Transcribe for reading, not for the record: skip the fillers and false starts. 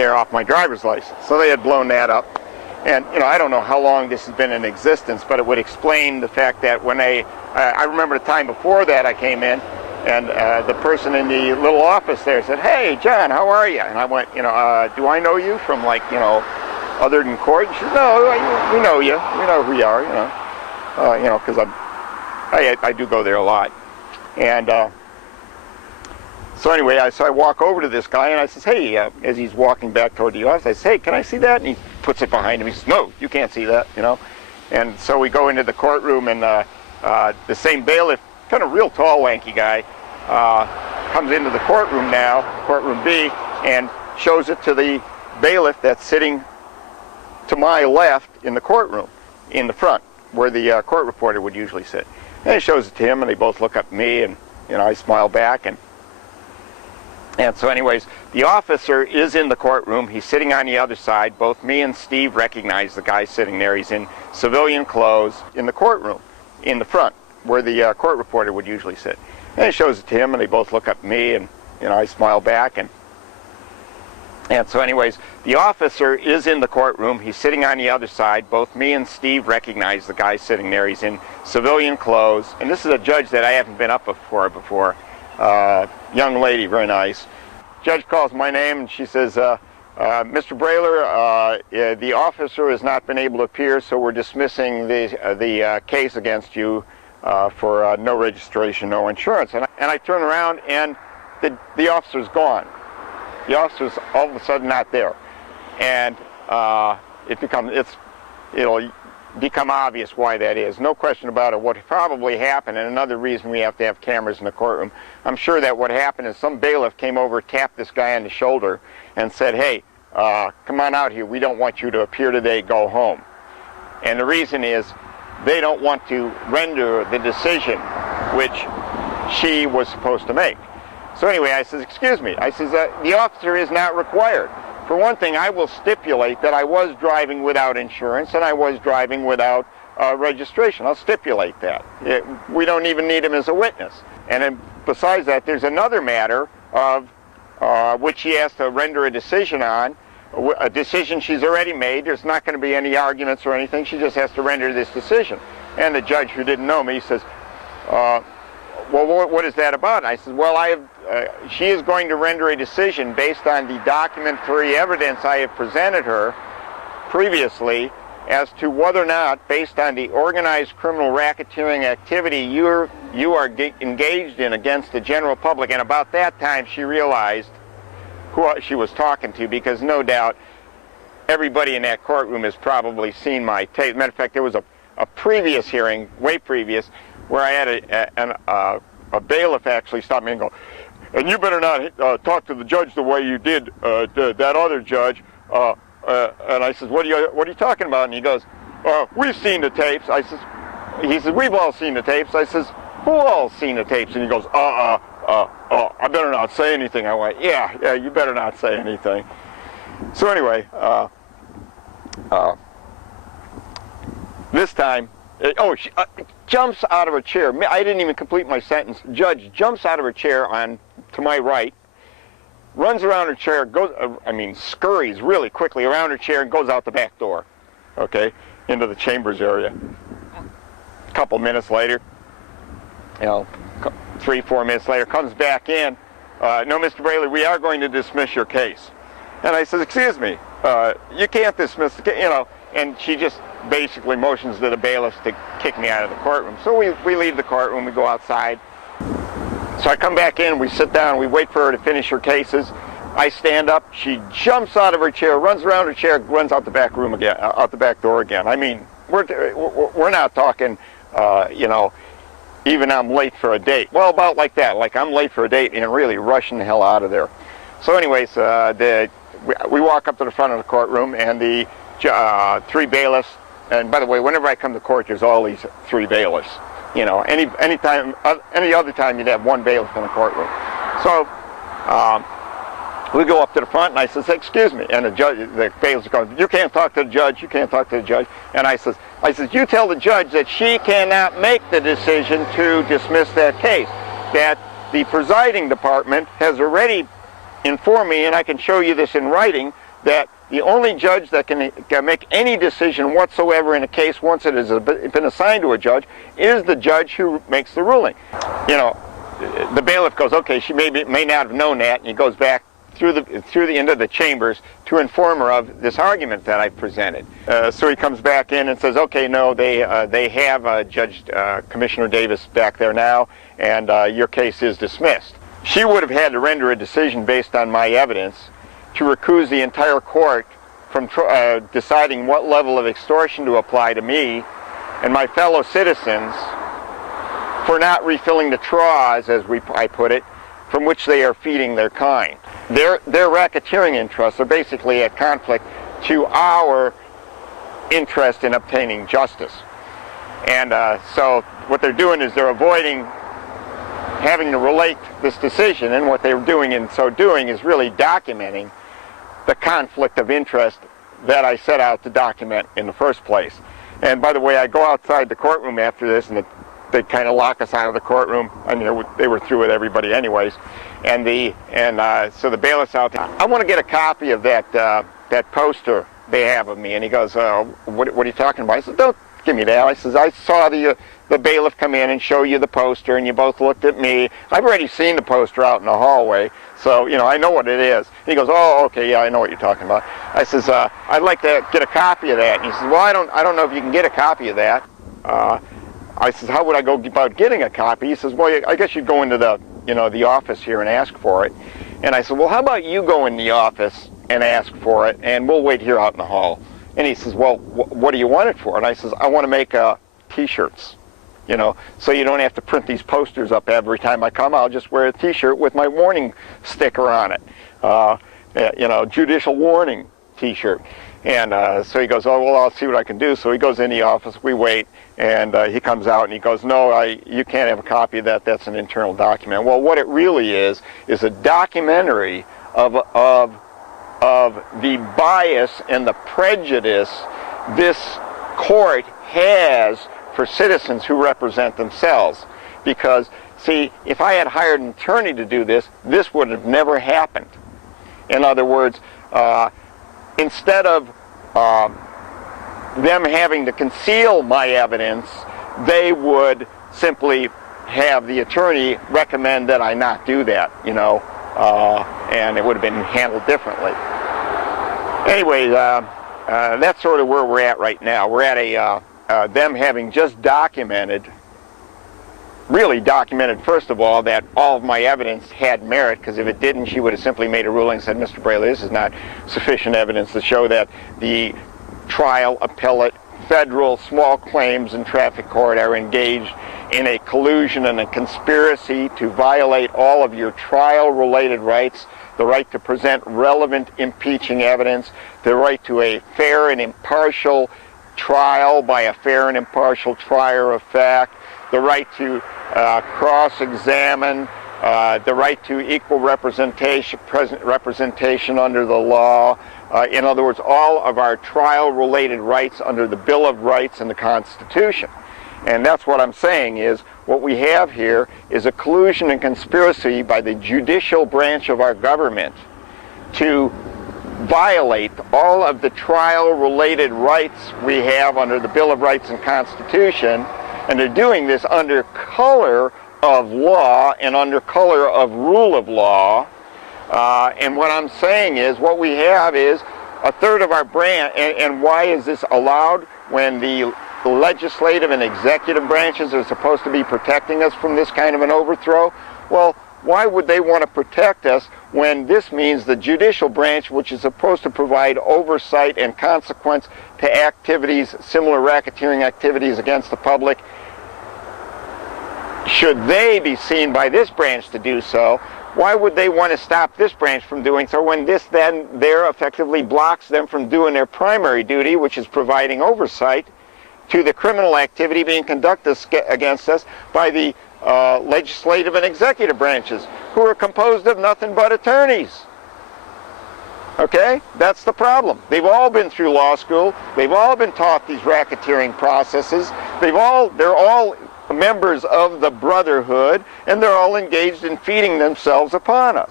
there off my driver's license. So they had blown that up. And, you know, I don't know how long this has been in existence, but it would explain the fact that when I remember the time before that I came in, and the person in the little office there said, "Hey, John, how are you?" And I went, you know, "Do I know you from, like, you know, other than court?" And she said, "No, we know you. We know who you are, you know, because I do go there a lot." And so anyway, so I walk over to this guy and I says, "Hey," as he's walking back toward the office, I say, "Hey, can I see that?" And he puts it behind him. He says, "No, you can't see that," you know. And so we go into the courtroom, and the same bailiff, kind of real tall, lanky guy, comes into the courtroom now, courtroom B, and shows it to the bailiff that's sitting to my left in the courtroom, in the front, where the court reporter would usually sit. And he shows it to him, and they both look up at me, and, you know, I smile back, and so anyways, the officer is in the courtroom. He's sitting on the other side. Both me and Steve recognize the guy sitting there. He's in civilian clothes in the courtroom, in the front, where the court reporter would usually sit. And he shows it to him, and they both look up at me, and, you know, I smile back, and so anyways, the officer is in the courtroom. He's sitting on the other side. Both me and Steve recognize the guy sitting there. He's in civilian clothes. And this is a judge that I haven't been up before. Young lady, very nice. Judge calls my name, and she says, "Mr. Brailer, the officer has not been able to appear, so we're dismissing the case against you for no registration, no insurance." And I turn around, and the officer's gone. The officer's all of a sudden not there, and it'll become obvious why that is. No question about it. What probably happened, and another reason we have to have cameras in the courtroom, I'm sure that what happened is some bailiff came over, tapped this guy on the shoulder, and said, "Hey, come on out here. We don't want you to appear today. Go home." And the reason is they don't want to render the decision which she was supposed to make. So anyway, I says, "Excuse me." I says, "The officer is not required. For one thing, I will stipulate that I was driving without insurance and I was driving without registration. I'll stipulate that. We don't even need him as a witness." And then besides that, there's another matter of which she has to render a decision on, a decision she's already made. There's not going to be any arguments or anything. She just has to render this decision. And the judge, who didn't know me, says, "Well, what is that about?" And I said, "Well, she is going to render a decision based on the documentary evidence I have presented her previously as to whether or not, based on the organized criminal racketeering activity you are engaged in against the general public." And about that time, she realized who she was talking to, because no doubt everybody in that courtroom has probably seen my tape. Matter of fact, there was a previous hearing, way previous, where I had a bailiff actually stop me and go, "And you better not talk to the judge the way you did that other judge." And I says, "What are you talking about?" And he goes, "We've seen the tapes." He says, "We've all seen the tapes." I says, "Who all seen the tapes?" And he goes, "I better not say anything." I went, yeah, you better not say anything." So anyway, this time, she jumps out of her chair. I didn't even complete my sentence. Judge jumps out of her chair to my right, runs around her chair, scurries really quickly around her chair and goes out the back door, okay, into the chambers area. A couple minutes later, 3-4 minutes later, comes back in. "No, Mr. Braley, we are going to dismiss your case." And I says, "Excuse me, you can't dismiss the case," and she just basically motions to the bailiffs to kick me out of the courtroom. So we leave the courtroom, we go outside. So I come back in, we sit down, we wait for her to finish her cases. I stand up, she jumps out of her chair, runs around her chair, runs out the back room again, out the back door again. I mean, we're not talking, even I'm late for a date. Well, about like that, like I'm late for a date and really rushing the hell out of there. So anyways, we walk up to the front of the courtroom, and the 3 bailiffs. And by the way, whenever I come to court, there's always 3 bailiffs. Any other time you'd have 1 bailiff in the courtroom. So we go up to the front, and I says, "Excuse me," and the bailiffs are going, "You can't talk to the judge. You can't talk to the judge." And I says, "You tell the judge that she cannot make the decision to dismiss that case. That the presiding department has already informed me, and I can show you this in writing, that the only judge that can make any decision whatsoever in a case once it has been assigned to a judge is the judge who makes the ruling. You know, the bailiff goes, okay, she may not have known that, and he goes back through the end of the chambers to inform her of this argument that I presented. So he comes back in and says, okay, no, they have Judge Commissioner Davis back there now, and your case is dismissed. She would have had to render a decision based on my evidence to recuse the entire court from deciding what level of extortion to apply to me and my fellow citizens for not refilling the straws, as I put it, from which they are feeding their kind. Their racketeering interests are basically at conflict to our interest in obtaining justice. And so what they're doing is they're avoiding having to relate this decision, and what they're doing in so doing is really documenting the conflict of interest that I set out to document in the first place. And by the way, I go outside the courtroom after this, and they kind of lock us out of the courtroom. I mean, they were through with everybody anyways. And so the bailiff's out there. I want to get a copy of that poster they have of me. And he goes, what are you talking about? I said, don't give me that. I says, I saw the bailiff come in and show you the poster, and you both looked at me. I've already seen the poster out in the hallway, so, you know, I know what it is. And he goes, oh, okay, yeah, I know what you're talking about. I says, I'd like to get a copy of that. And he says, well, I don't know if you can get a copy of that. I says, how would I go about getting a copy? He says, well, I guess you'd go into the office here and ask for it. And I said, well, how about you go in the office and ask for it, and we'll wait here out in the hall. And he says, well, what do you want it for? And I says, I want to make T-shirts, you know, so you don't have to print these posters up every time I come. I'll just wear a T-shirt with my warning sticker on it, you know, judicial warning T-shirt. And so he goes, oh, well, I'll see what I can do. So he goes in the office, we wait, and he comes out and he goes, no, you can't have a copy of that. That's an internal document. Well, what it really is a documentary of the bias and the prejudice this court has for citizens who represent themselves. Because, see, if I had hired an attorney to do this, this would have never happened. In other words, instead of them having to conceal my evidence, they would simply have the attorney recommend that I not do that, you know, and it would have been handled differently. Anyway, that's sort of where we're at right now. We're at them having just documented, really documented, first of all, that all of my evidence had merit, because if it didn't, she would have simply made a ruling and said, Mr. Braley, this is not sufficient evidence to show that the trial, appellate, federal small claims and traffic court are engaged in a collusion and a conspiracy to violate all of your trial-related rights, the right to present relevant impeaching evidence, the right to a fair and impartial trial by a fair and impartial trier of fact, the right to cross-examine, the right to equal representation under the law. In other words, all of our trial-related rights under the Bill of Rights and the Constitution. And that's what I'm saying is, what we have here is a collusion and conspiracy by the judicial branch of our government to violate all of the trial-related rights we have under the Bill of Rights and Constitution, and they're doing this under color of law and under color of rule of law. And what I'm saying is, what we have is a third of our branch, and why is this allowed when the legislative and executive branches are supposed to be protecting us from this kind of an overthrow? Well, why would they want to protect us when this means the judicial branch, which is supposed to provide oversight and consequence to activities, similar racketeering activities against the public, should they be seen by this branch to do so, why would they want to stop this branch from doing so when this then there effectively blocks them from doing their primary duty, which is providing oversight to the criminal activity being conducted against us by the legislative and executive branches, who are composed of nothing but attorneys? Okay? That's the problem. They've all been through law school. They've all been taught these racketeering processes. They're all members of the brotherhood, and they're all engaged in feeding themselves upon us.